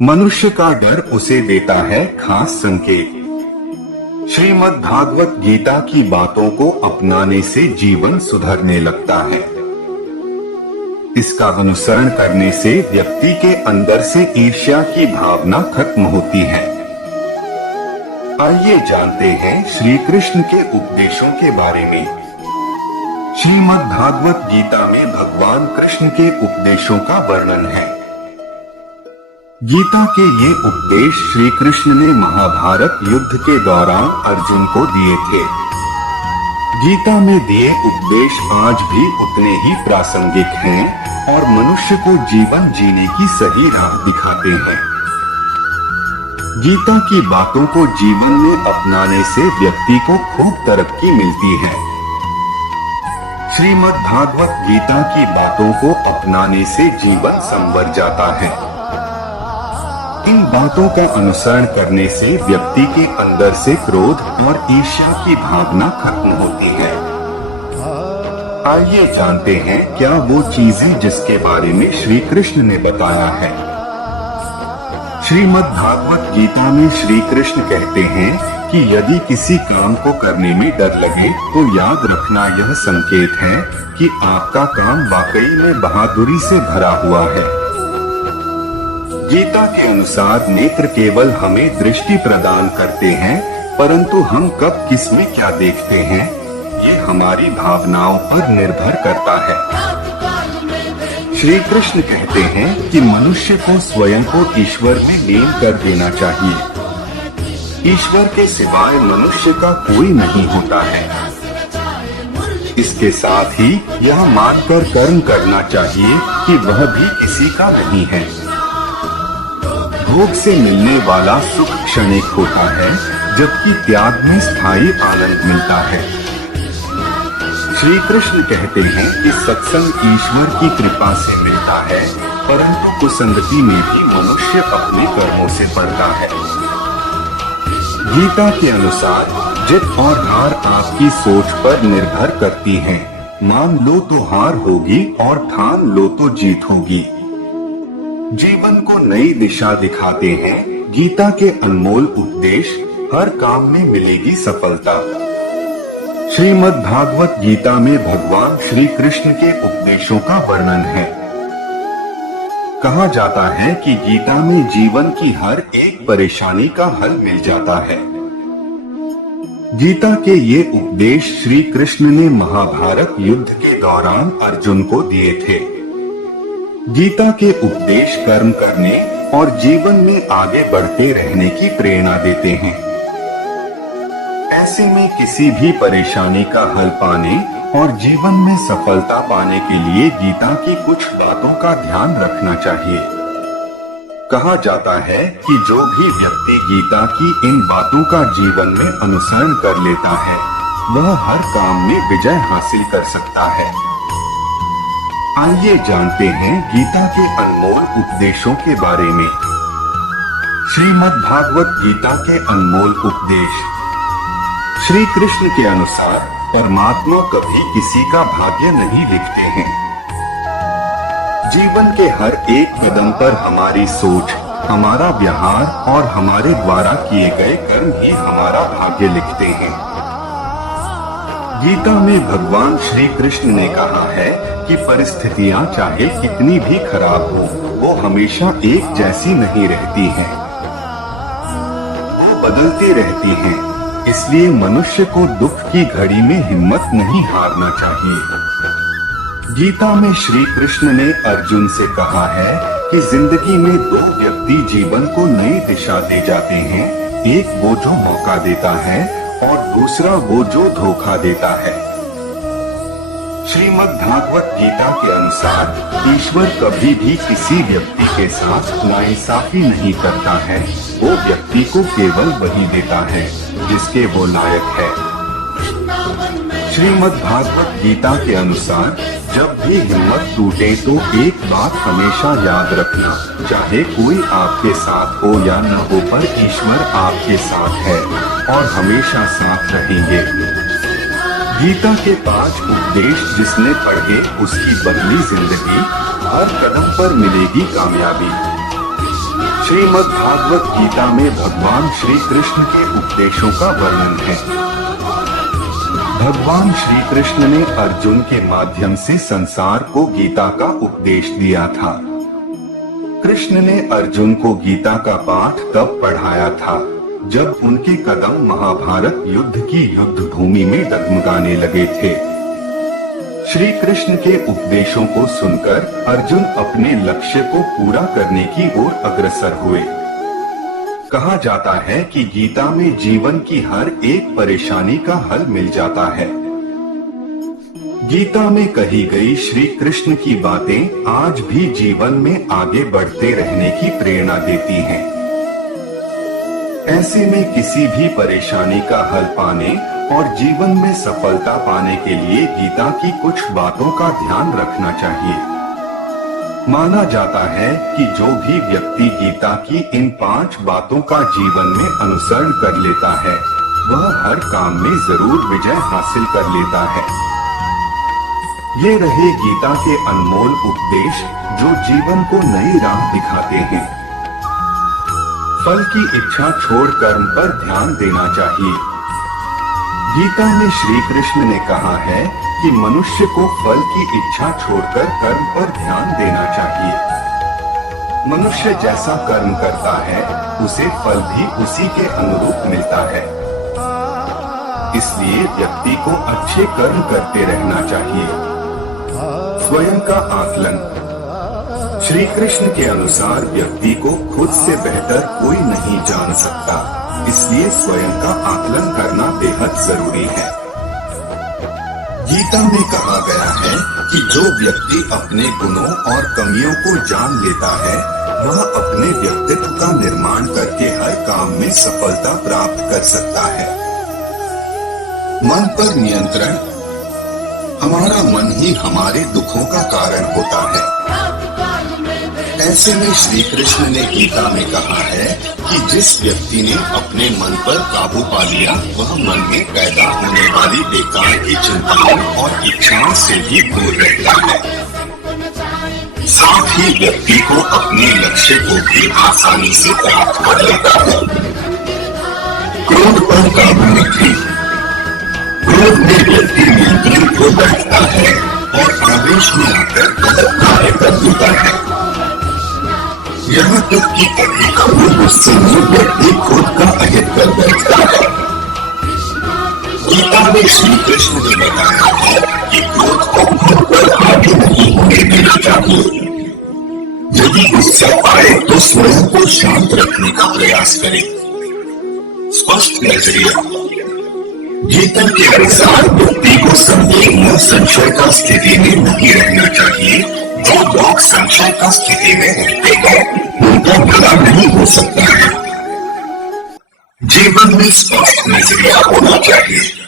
मनुष्य का डर उसे देता है खास संकेत। श्रीमद् भागवत गीता की बातों को अपनाने से जीवन सुधरने लगता है। इसका अनुसरण करने से व्यक्ति के अंदर से ईर्ष्या की भावना खत्म होती है। आइए जानते हैं श्री कृष्ण के उपदेशों के बारे में। श्रीमद् भागवत गीता में भगवान कृष्ण के उपदेशों का वर्णन है। गीता के ये उपदेश श्री कृष्ण ने महाभारत युद्ध के दौरान अर्जुन को दिए थे। गीता में दिए उपदेश आज भी उतने ही प्रासंगिक हैं और मनुष्य को जीवन जीने की सही राह दिखाते हैं। गीता की बातों को जीवन में अपनाने से व्यक्ति को खूब तरक्की मिलती है। श्रीमद् भागवत गीता की बातों को अपनाने से जीवन संवर जाता है। इन बातों का अनुसरण करने से व्यक्ति के अंदर से क्रोध और ईर्ष्या की भावना खत्म होती है। आइए जानते हैं क्या वो चीजें जिसके बारे में श्री कृष्ण ने बताया है। श्रीमद् भागवत गीता में श्री कृष्ण कहते हैं कि यदि किसी काम को करने में डर लगे तो याद रखना यह संकेत है कि आपका काम वाकई में बहादुरी से भरा हुआ है। गीता के अनुसार नेत्र केवल हमें दृष्टि प्रदान करते हैं, परंतु हम कब किस में क्या देखते हैं ये हमारी भावनाओं पर निर्भर करता है। श्री कृष्ण कहते हैं कि मनुष्य को स्वयं को ईश्वर में लीन कर देना चाहिए। ईश्वर के सिवाय मनुष्य का कोई नहीं होता है। इसके साथ ही यह मानकर कर्म करना चाहिए कि वह भी किसी का नहीं है। भोग से मिलने वाला सुख क्षणिक होता है, जबकि त्याग में स्थायी आनंद मिलता है। श्री कृष्ण कहते हैं कि सत्संग ईश्वर की कृपा से मिलता है, परंतु कुसंगति में भी मनुष्य अपने कर्मों से पड़ता है। गीता के अनुसार जीत और हार आपकी सोच पर निर्भर करती है। मान लो तो हार होगी और ठान लो तो जीत होगी। जीवन को नई दिशा दिखाते हैं गीता के अनमोल उपदेश। हर काम में मिलेगी सफलता। श्रीमद् भागवत गीता में भगवान श्री कृष्ण के उपदेशों का वर्णन है। कहा जाता है कि गीता में जीवन की हर एक परेशानी का हल मिल जाता है। गीता के ये उपदेश श्री कृष्ण ने महाभारत युद्ध के दौरान अर्जुन को दिए थे। गीता के उपदेश कर्म करने और जीवन में आगे बढ़ते रहने की प्रेरणा देते हैं। ऐसे में किसी भी परेशानी का हल पाने और जीवन में सफलता पाने के लिए गीता की कुछ बातों का ध्यान रखना चाहिए। कहा जाता है कि जो भी व्यक्ति गीता की इन बातों का जीवन में अनुसरण कर लेता है वह हर काम में विजय हासिल कर सकता है। आइए जानते हैं गीता के अनमोल उपदेशों के बारे में। श्रीमद् भागवत गीता के अनमोल उपदेश। श्री कृष्ण के अनुसार परमात्मा कभी किसी का भाग्य नहीं लिखते हैं। जीवन के हर एक कदम पर हमारी सोच, हमारा व्यवहार और हमारे द्वारा किए गए कर्म ही हमारा भाग्य लिखते हैं। गीता में भगवान श्री कृष्ण ने कहा है कि परिस्थितियां चाहे कितनी भी खराब हो, वो हमेशा एक जैसी नहीं रहती हैं। वो बदलती रहती हैं। इसलिए मनुष्य को दुख की घड़ी में हिम्मत नहीं हारना चाहिए। गीता में श्री कृष्ण ने अर्जुन से कहा है कि जिंदगी में दो व्यक्ति जीवन को नई दिशा दे जाते हैं। एक वो जो मौका देता है और दूसरा वो जो धोखा देता है। श्रीमद् भागवत गीता के अनुसार ईश्वर कभी भी किसी व्यक्ति के साथ नाइंसाफी नहीं करता है। वो व्यक्ति को केवल वही देता है जिसके वो लायक है। श्रीमद् भागवत गीता के अनुसार जब भी हिम्मत टूटे तो एक बात हमेशा याद रखना, चाहे कोई आपके साथ हो या न हो, पर ईश्वर आपके साथ है और हमेशा साथ रहेंगे। गीता के 5 उपदेश जिसने पढ़े उसकी बदली जिंदगी, हर कदम पर मिलेगी कामयाबी। श्रीमद् भागवत गीता में भगवान श्री कृष्ण के उपदेशों का वर्णन है। भगवान श्री कृष्ण ने अर्जुन के माध्यम से संसार को गीता का उपदेश दिया था। कृष्ण ने अर्जुन को गीता का पाठ तब पढ़ाया था जब उनके कदम महाभारत युद्ध की युद्ध भूमि में डगमगाने लगे थे। श्री कृष्ण के उपदेशों को सुनकर अर्जुन अपने लक्ष्य को पूरा करने की ओर अग्रसर हुए। कहा जाता है कि गीता में जीवन की हर एक परेशानी का हल मिल जाता है। गीता में कही गई श्री कृष्ण की बातें आज भी जीवन में आगे बढ़ते रहने की प्रेरणा देती हैं। ऐसे में किसी भी परेशानी का हल पाने और जीवन में सफलता पाने के लिए गीता की कुछ बातों का ध्यान रखना चाहिए। माना जाता है कि जो भी व्यक्ति गीता की इन 5 बातों का जीवन में अनुसरण कर लेता है वह हर काम में जरूर विजय हासिल कर लेता है। ये रहे गीता के अनमोल उपदेश जो जीवन को नई राह दिखाते हैं। फल की इच्छा छोड़ कर्म पर ध्यान देना चाहिए। गीता में श्री कृष्ण ने कहा है कि मनुष्य को फल की इच्छा छोड़कर कर्म पर ध्यान देना चाहिए। मनुष्य जैसा कर्म करता है उसे फल भी उसी के अनुरूप मिलता है। इसलिए व्यक्ति को अच्छे कर्म करते रहना चाहिए। स्वयं का आकलन। श्री कृष्ण के अनुसार व्यक्ति को खुद से बेहतर कोई नहीं जान सकता, इसलिए स्वयं का आकलन करना बेहद जरूरी है। गीता में कहा गया है कि जो व्यक्ति अपने गुणों और कमियों को जान लेता है वह अपने व्यक्तित्व का निर्माण करके हर काम में सफलता प्राप्त कर सकता है। मन पर नियंत्रण। हमारा मन ही हमारे दुखों का कारण होता है। ऐसे में श्री कृष्ण ने गीता में कहा है कि जिस व्यक्ति ने अपने मन पर काबू पा लिया वह मन में पैदा होने वाली बेकार की चिंताओं और इच्छाओं से भी दूर रहता है। साथ ही व्यक्ति को अपने लक्ष्य को भी आसानी से प्राप्त कर लेता है। क्रोध पर काबू रखें। क्रोध में व्यक्ति नियंत्रण खो बैठता है और आवेश में आकर गलत कार्य कर देता है। यहाँ तक कि कभी-कभी गुस्से में व्यक्ति खुद का अहित कर बैठता है। गीता में श्री कृष्ण ने बताया है कि क्रोध को खुद पर हावी नहीं होने देना चाहिए। यदि गुस्सा आए तो स्वयं को शांत रखने का प्रयास करें। स्पष्ट नजरिया। गीता के अनुसार व्यक्ति को संदेह या संशय का स्थिति में नहीं रहना चाहिए। जो लोग संशय का स्थिति में रहते हैं उनका भला नहीं हो सकता है। जीवन में स्पष्ट नजरिया होना चाहिए।